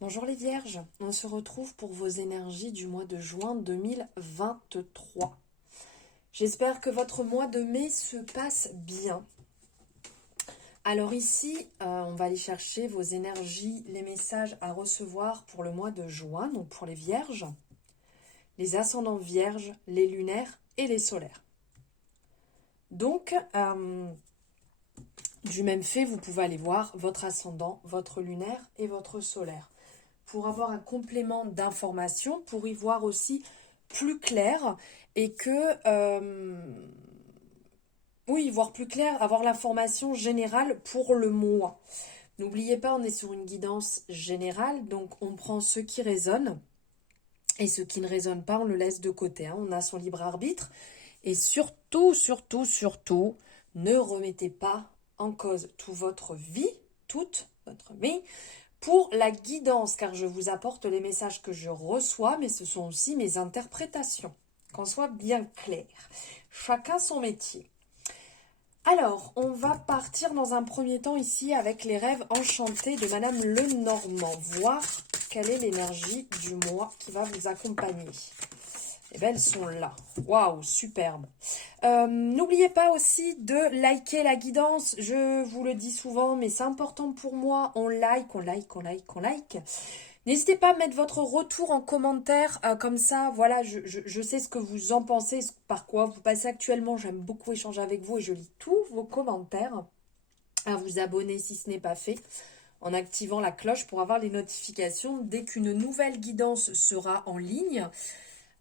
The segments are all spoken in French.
Bonjour les vierges, on se retrouve pour vos énergies du mois de juin 2023. J'espère que votre mois de mai se passe bien. Alors ici, on va aller chercher vos énergies, les messages à recevoir pour le mois de juin, donc pour les vierges, les ascendants vierges, les lunaires et les solaires. Donc, du même fait, vous pouvez aller voir votre ascendant, votre lunaire et votre solaire, pour avoir un complément d'information, pour y voir aussi plus clair et oui, voir plus clair, avoir l'information générale pour le mois. N'oubliez pas, on est sur une guidance générale, donc on prend ce qui résonne et ce qui ne résonne pas, on le laisse de côté. On a son libre arbitre et surtout, ne remettez pas en cause toute votre vie pour la guidance, car je vous apporte les messages que je reçois, mais ce sont aussi mes interprétations. Qu'on soit bien clair. Chacun son métier. Alors, on va partir dans un premier temps ici avec les rêves enchantés de Madame Lenormand. Voir quelle est l'énergie du mois qui va vous accompagner. Eh bien, elles sont là. Waouh, superbe. N'oubliez pas aussi de liker la guidance. Je vous le dis souvent, mais c'est important pour moi. On like. N'hésitez pas à mettre votre retour en commentaire. Comme ça, voilà, je sais ce que vous en pensez, par quoi vous passez actuellement. J'aime beaucoup échanger avec vous et je lis tous vos commentaires. À vous abonner si ce n'est pas fait, en activant la cloche pour avoir les notifications dès qu'une nouvelle guidance sera en ligne.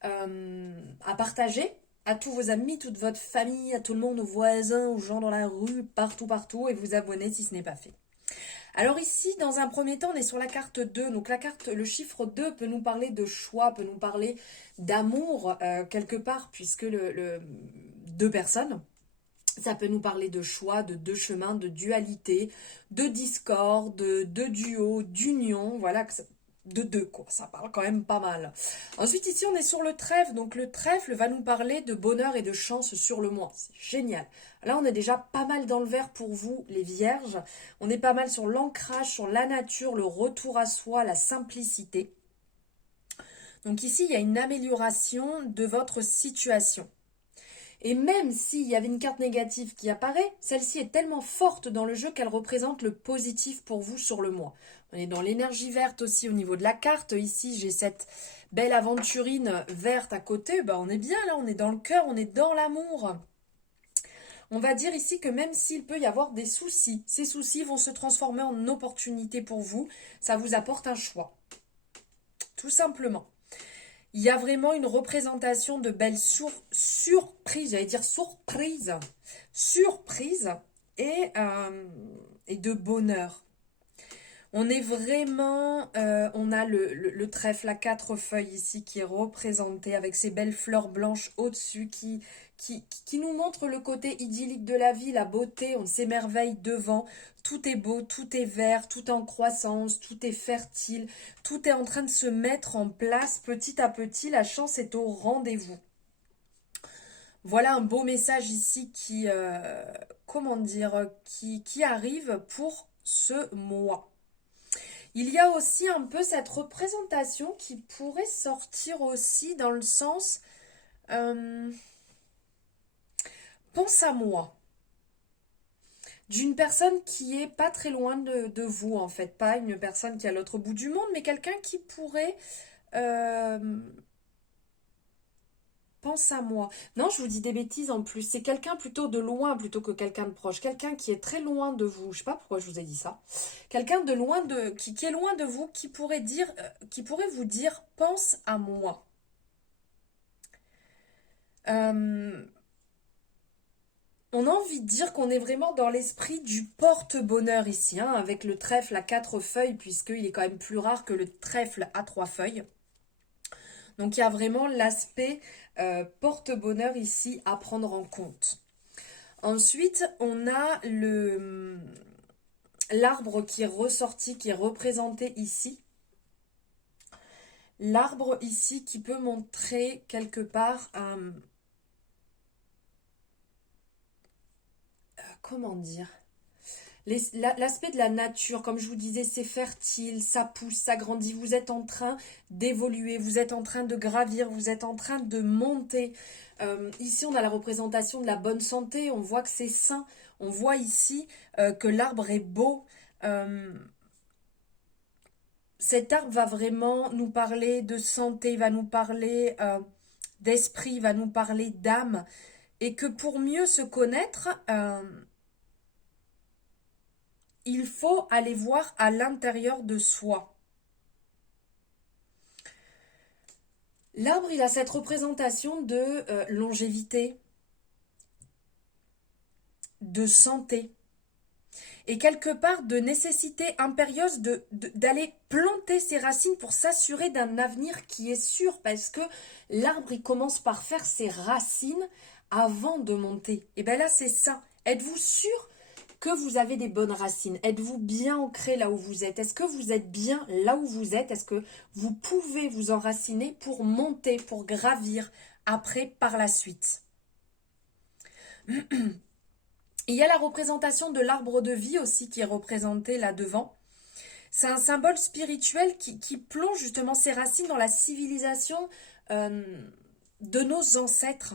À partager à tous vos amis, toute votre famille, à tout le monde, aux voisins, aux gens dans la rue, partout, et vous abonner si ce n'est pas fait. Alors ici, dans un premier temps, on est sur la carte 2. Donc la carte, le chiffre 2 peut nous parler de choix, peut nous parler d'amour quelque part, puisque deux personnes, ça peut nous parler de choix, de deux chemins, de dualité, de discorde, de duo, d'union, voilà, de deux, quoi. Ça parle quand même pas mal. Ensuite, ici, on est sur le trèfle. Donc, le trèfle va nous parler de bonheur et de chance sur le mois. C'est génial. Là, on est déjà pas mal dans le vert pour vous, les vierges. On est pas mal sur l'ancrage, sur la nature, le retour à soi, la simplicité. Donc, ici, il y a une amélioration de votre situation. Et même s'il y avait une carte négative qui apparaît, celle-ci est tellement forte dans le jeu qu'elle représente le positif pour vous sur le mois. On est dans l'énergie verte aussi au niveau de la carte. Ici, j'ai cette belle aventurine verte à côté. On est bien là, on est dans le cœur, on est dans l'amour. On va dire ici que même s'il peut y avoir des soucis, ces soucis vont se transformer en opportunités pour vous. Ça vous apporte un choix. Tout simplement. Il y a vraiment une représentation de belles surprises, j'allais dire surprise et de bonheur. On est vraiment, on a le trèfle à 4 feuilles ici qui est représenté avec ces belles fleurs blanches au-dessus qui nous montre le côté idyllique de la vie, la beauté, on s'émerveille devant. Tout est beau, tout est vert, tout est en croissance, tout est fertile, tout est en train de se mettre en place petit à petit, la chance est au rendez-vous. Voilà un beau message ici qui arrive pour ce mois. Il y a aussi un peu cette représentation qui pourrait sortir aussi dans le sens pense à moi. D'une personne qui est pas très loin de vous en fait, pas une personne qui est à l'autre bout du monde, mais quelqu'un qui pourrait pense à moi. Non, je vous dis des bêtises en plus. C'est quelqu'un plutôt de loin plutôt que quelqu'un de proche. Quelqu'un qui est très loin de vous. Je sais pas pourquoi je vous ai dit ça. Quelqu'un de loin qui est loin de vous, qui pourrait vous dire pense à moi. On a envie de dire qu'on est vraiment dans l'esprit du porte-bonheur ici, hein, avec le trèfle à 4 feuilles, puisqu'il est quand même plus rare que le trèfle à 3 feuilles. Donc il y a vraiment l'aspect porte-bonheur ici à prendre en compte. Ensuite, on a l'arbre qui est ressorti, qui est représenté ici. L'arbre ici qui peut montrer quelque part comment dire? L'aspect de la nature, comme je vous disais, c'est fertile, ça pousse, ça grandit. Vous êtes en train d'évoluer, vous êtes en train de gravir, vous êtes en train de monter. Ici, on a la représentation de la bonne santé, on voit que c'est sain. On voit ici que l'arbre est beau. Euh, Cet arbre va vraiment nous parler de santé, va nous parler d'esprit, va nous parler d'âme. Et que pour mieux se connaître, il faut aller voir à l'intérieur de soi. L'arbre, il a cette représentation de longévité, de santé, et quelque part de nécessité impérieuse d'aller planter ses racines pour s'assurer d'un avenir qui est sûr, parce que l'arbre, il commence par faire ses racines avant de monter. Et bien là, c'est ça. Êtes-vous sûr que vous avez des bonnes racines? Êtes-vous bien ancré là où vous êtes? Est-ce que vous êtes bien là où vous êtes? Est-ce que vous pouvez vous enraciner pour monter, pour gravir après, par la suite? Il y a la représentation de l'arbre de vie aussi qui est représenté là devant. C'est un symbole spirituel qui plonge justement ses racines dans la civilisation euh, de nos ancêtres.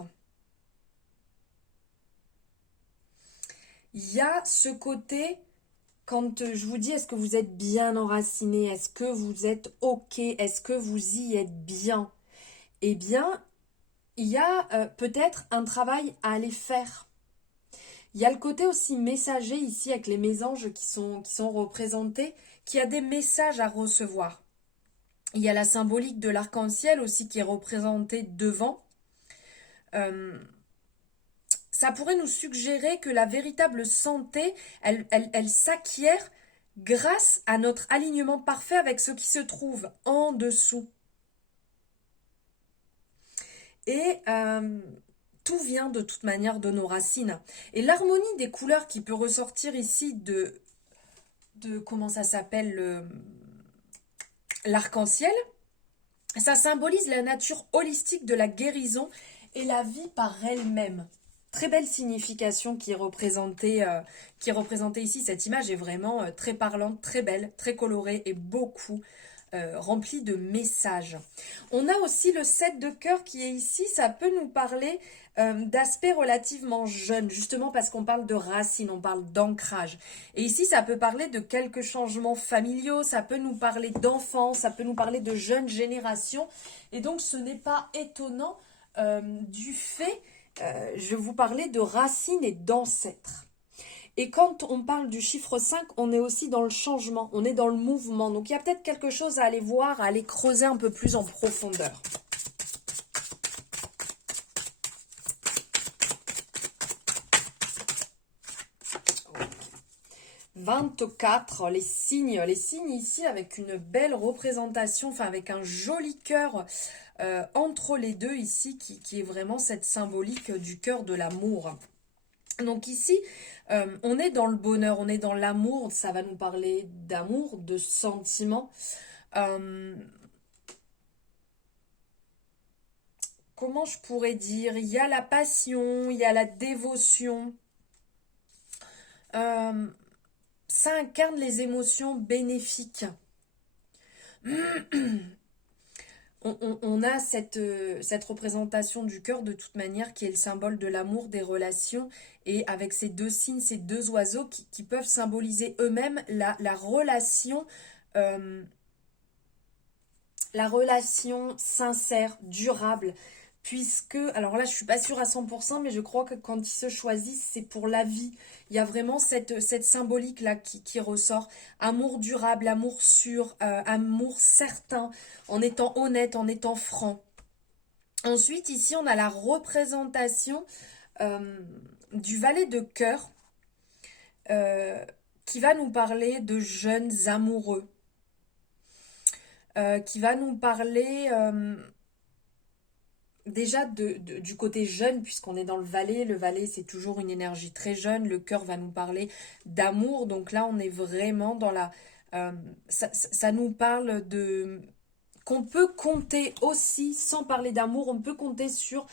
Il y a ce côté, quand je vous dis est-ce que vous êtes bien enraciné, est-ce que vous êtes ok, est-ce que vous y êtes bien? Eh bien, il y a peut-être un travail à aller faire. Il y a le côté aussi messager ici avec les mésanges qui sont représentés, qui a des messages à recevoir. Il y a la symbolique de l'arc-en-ciel aussi qui est représentée devant. Ça pourrait nous suggérer que la véritable santé, elle s'acquiert grâce à notre alignement parfait avec ce qui se trouve en dessous. Et tout vient de toute manière de nos racines. Et l'harmonie des couleurs qui peut ressortir ici de comment ça s'appelle, l'arc-en-ciel, ça symbolise la nature holistique de la guérison et la vie par elle-même. Très belle signification qui est représentée ici. Cette image est vraiment très parlante, très belle, très colorée et beaucoup remplie de messages. On a aussi le 7 de cœur qui est ici. Ça peut nous parler d'aspects relativement jeunes, justement parce qu'on parle de racines, on parle d'ancrage. Et ici, ça peut parler de quelques changements familiaux, ça peut nous parler d'enfants, ça peut nous parler de jeunes générations. Et donc, ce n'est pas étonnant du fait, je vous parlais de racines et d'ancêtres. Et quand on parle du chiffre 5, on est aussi dans le changement, on est dans le mouvement. Donc, il y a peut-être quelque chose à aller voir, à aller creuser un peu plus en profondeur. 24, les signes ici avec une belle représentation, enfin avec un joli cœur entre les deux ici qui est vraiment cette symbolique du cœur de l'amour. Donc ici, on est dans le bonheur, on est dans l'amour, ça va nous parler d'amour, de sentiments. Comment je pourrais dire? Il y a la passion, il y a la dévotion. Ça incarne les émotions bénéfiques. On a cette représentation du cœur de toute manière qui est le symbole de l'amour, des relations, et avec ces deux signes, ces deux oiseaux qui peuvent symboliser eux-mêmes la relation sincère, durable, puisque, alors là je suis pas sûre à 100%, mais je crois que quand ils se choisissent, c'est pour la vie. Il y a vraiment cette symbolique-là qui ressort. Amour durable, amour sûr, amour certain, en étant honnête, en étant franc. Ensuite, ici, on a la représentation du valet de cœur qui va nous parler de jeunes amoureux, qui va nous parler déjà du côté jeune, puisqu'on est dans le valet. Le valet, c'est toujours une énergie très jeune. Le cœur va nous parler d'amour. Donc là, on est vraiment dans la... ça nous parle de... qu'on peut compter aussi, sans parler d'amour, on peut compter sur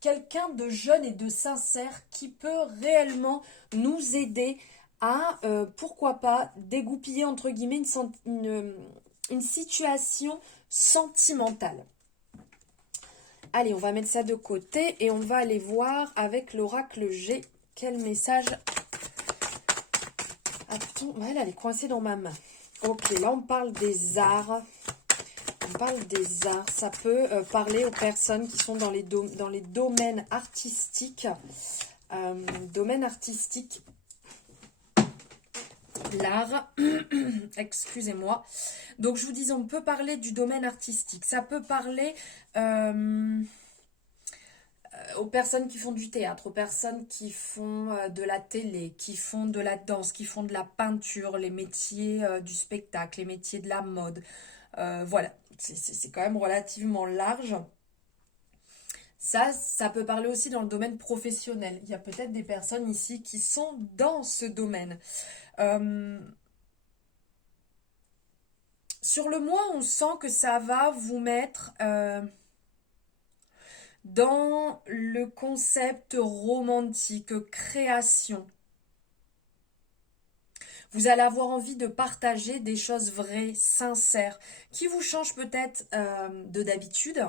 quelqu'un de jeune et de sincère qui peut réellement nous aider à, pourquoi pas, dégoupiller entre guillemets une situation sentimentale. Allez, on va mettre ça de côté et on va aller voir avec l'oracle G quel message. Attends, elle est coincée dans ma main. Ok, là on parle des arts. On parle des arts. Ça peut parler aux personnes qui sont dans les domaines artistiques. Domaine artistique. L'art. Excusez-moi. Donc je vous dis, on peut parler du domaine artistique. Ça peut parler aux personnes qui font du théâtre, aux personnes qui font de la télé, qui font de la danse, qui font de la peinture, les métiers du spectacle, les métiers de la mode. Voilà, c'est quand même relativement large. Ça peut parler aussi dans le domaine professionnel. Il y a peut-être des personnes ici qui sont dans ce domaine. Sur le mois, on sent que ça va vous mettre dans le concept romantique, création. Vous allez avoir envie de partager des choses vraies, sincères, qui vous changent peut-être de d'habitude,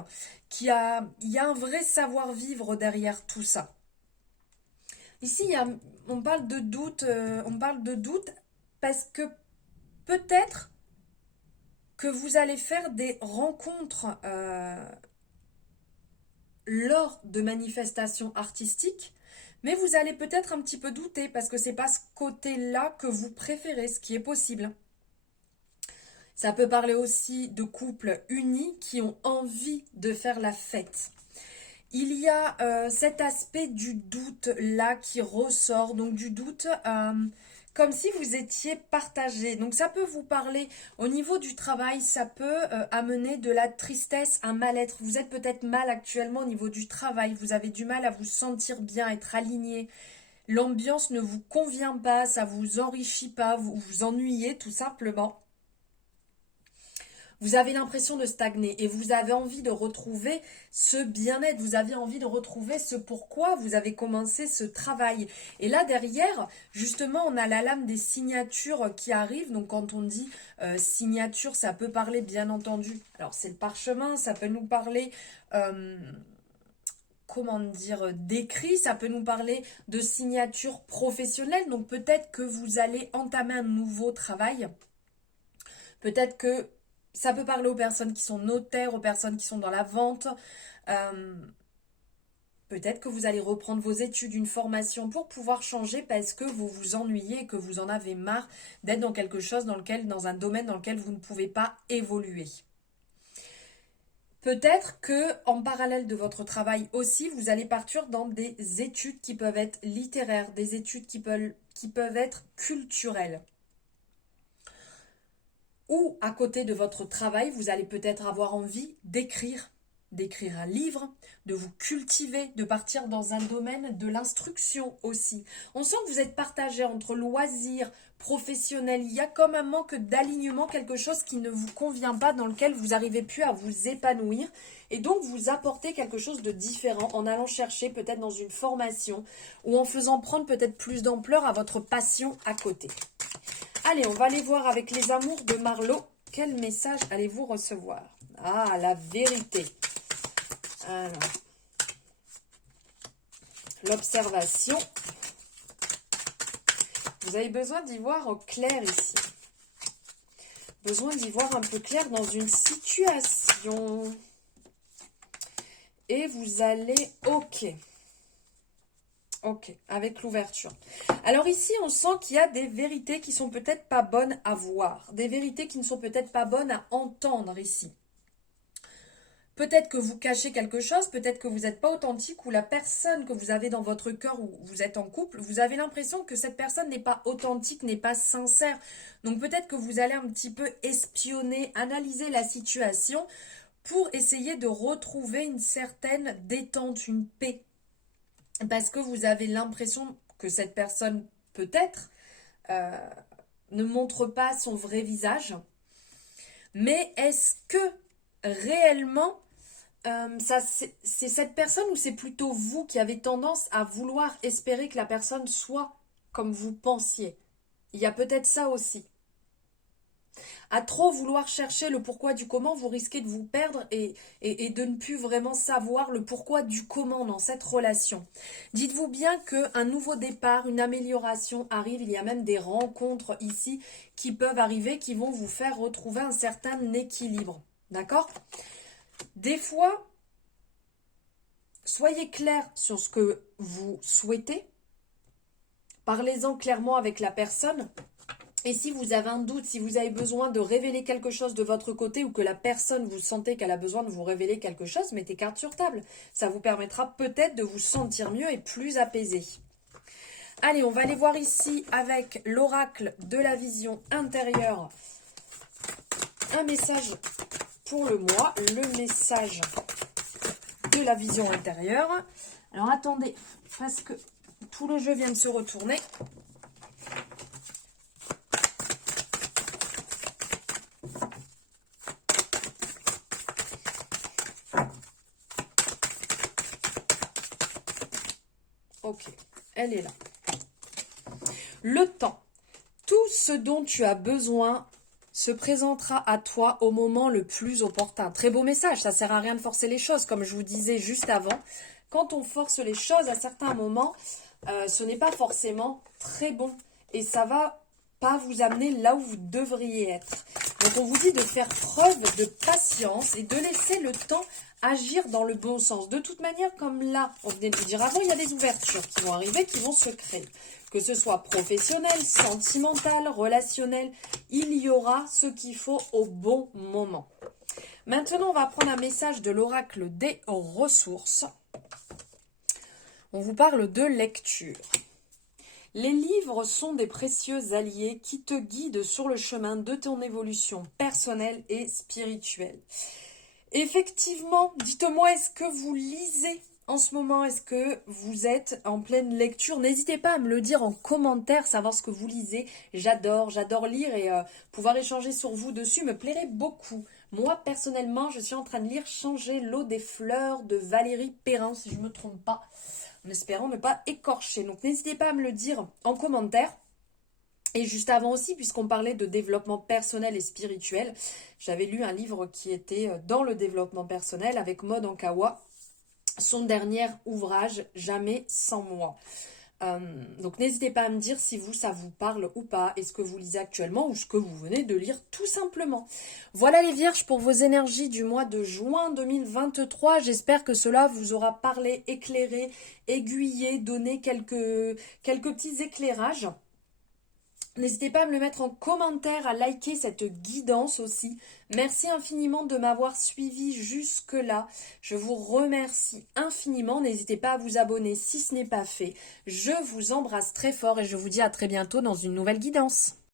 il y a un vrai savoir-vivre derrière tout ça. Ici, on parle de doute, parce que peut-être que vous allez faire des rencontres lors de manifestations artistiques, mais vous allez peut-être un petit peu douter parce que c'est pas ce côté-là que vous préférez, ce qui est possible. Ça peut parler aussi de couples unis qui ont envie de faire la fête. Il y a cet aspect du doute là qui ressort, donc du doute comme si vous étiez partagé. Donc ça peut vous parler au niveau du travail, ça peut amener de la tristesse, un mal-être. Vous êtes peut-être mal actuellement au niveau du travail, vous avez du mal à vous sentir bien, être aligné. L'ambiance ne vous convient pas, ça vous enrichit pas, vous vous ennuyez tout simplement. Vous avez l'impression de stagner et vous avez envie de retrouver ce bien-être, vous avez envie de retrouver ce pourquoi vous avez commencé ce travail. Et là derrière, justement, on a la lame des signatures qui arrive. Donc quand on dit signature, ça peut parler bien entendu. Alors c'est le parchemin, ça peut nous parler... comment dire, d'écrit, ça peut nous parler de signature professionnelle. Donc peut-être que vous allez entamer un nouveau travail. Peut-être que ça peut parler aux personnes qui sont notaires, aux personnes qui sont dans la vente. Peut-être que vous allez reprendre vos études, une formation pour pouvoir changer parce que vous vous ennuyez et que vous en avez marre d'être dans quelque chose dans un domaine dans lequel vous ne pouvez pas évoluer. Peut-être que en parallèle de votre travail aussi, vous allez partir dans des études qui peuvent être littéraires, des études qui peuvent être culturelles. Ou à côté de votre travail, vous allez peut-être avoir envie d'écrire un livre, de vous cultiver, de partir dans un domaine de l'instruction aussi. On sent que vous êtes partagé entre loisirs, professionnels. Il y a comme un manque d'alignement, quelque chose qui ne vous convient pas, dans lequel vous n'arrivez plus à vous épanouir. Et donc, vous apportez quelque chose de différent en allant chercher peut-être dans une formation ou en faisant prendre peut-être plus d'ampleur à votre passion à côté. Allez, on va aller voir avec les amours de Marlo. Quel message allez-vous recevoir? Ah, la vérité. Alors, l'observation. Vous avez besoin d'y voir au clair ici. Besoin d'y voir un peu clair dans une situation. Et vous allez... Ok, avec l'ouverture. Alors ici, on sent qu'il y a des vérités qui sont peut-être pas bonnes à voir. Des vérités qui ne sont peut-être pas bonnes à entendre ici. Peut-être que vous cachez quelque chose, peut-être que vous n'êtes pas authentique ou la personne que vous avez dans votre cœur où vous êtes en couple, vous avez l'impression que cette personne n'est pas authentique, n'est pas sincère. Donc peut-être que vous allez un petit peu espionner, analyser la situation pour essayer de retrouver une certaine détente, une paix. Parce que vous avez l'impression que cette personne, peut-être, ne montre pas son vrai visage. Mais est-ce que réellement C'est cette personne ou c'est plutôt vous qui avez tendance à vouloir espérer que la personne soit comme vous pensiez? Il y a peut-être ça aussi. À trop vouloir chercher le pourquoi du comment, vous risquez de vous perdre et de ne plus vraiment savoir le pourquoi du comment dans cette relation. Dites-vous bien qu'un nouveau départ, une amélioration arrive, il y a même des rencontres ici qui peuvent arriver, qui vont vous faire retrouver un certain équilibre. D'accord? Des fois, soyez clair sur ce que vous souhaitez. Parlez-en clairement avec la personne. Et si vous avez un doute, si vous avez besoin de révéler quelque chose de votre côté ou que la personne, vous sentez qu'elle a besoin de vous révéler quelque chose, mettez carte sur table. Ça vous permettra peut-être de vous sentir mieux et plus apaisé. Allez, on va aller voir ici avec l'oracle de la vision intérieure. Un message pour le mois, le message de la vision intérieure. Alors attendez, parce que tout le jeu vient de se retourner. Ok, elle est là. Le temps. Tout ce dont tu as besoin se présentera à toi au moment le plus opportun. Très beau message, ça sert à rien de forcer les choses, comme je vous disais juste avant. Quand on force les choses à certains moments, ce n'est pas forcément très bon. Et ça va pas vous amener là où vous devriez être. Donc on vous dit de faire preuve de patience et de laisser le temps agir dans le bon sens. De toute manière, comme là, on venait de vous dire avant, il y a des ouvertures qui vont arriver, qui vont se créer. Que ce soit professionnel, sentimental, relationnel, il y aura ce qu'il faut au bon moment. Maintenant, on va prendre un message de l'oracle des ressources. On vous parle de lecture. Les livres sont des précieux alliés qui te guident sur le chemin de ton évolution personnelle et spirituelle. Effectivement, dites-moi, est-ce que vous lisez en ce moment? Est-ce que vous êtes en pleine lecture? N'hésitez pas à me le dire en commentaire, savoir ce que vous lisez. J'adore lire et pouvoir échanger sur vous dessus me plairait beaucoup. Moi, personnellement, je suis en train de lire Changer l'eau des fleurs de Valérie Perrin, si je ne me trompe pas, en espérant ne pas écorcher. Donc, n'hésitez pas à me le dire en commentaire. Et juste avant aussi, puisqu'on parlait de développement personnel et spirituel, j'avais lu un livre qui était dans le développement personnel avec Maud Ankawa, son dernier ouvrage, Jamais sans moi. Donc n'hésitez pas à me dire si vous, ça vous parle ou pas, et ce que vous lisez actuellement ou ce que vous venez de lire tout simplement. Voilà les vierges pour vos énergies du mois de juin 2023. J'espère que cela vous aura parlé, éclairé, aiguillé, donné quelques petits éclairages. N'hésitez pas à me le mettre en commentaire, à liker cette guidance aussi. Merci infiniment de m'avoir suivi jusque-là. Je vous remercie infiniment. N'hésitez pas à vous abonner si ce n'est pas fait. Je vous embrasse très fort et je vous dis à très bientôt dans une nouvelle guidance.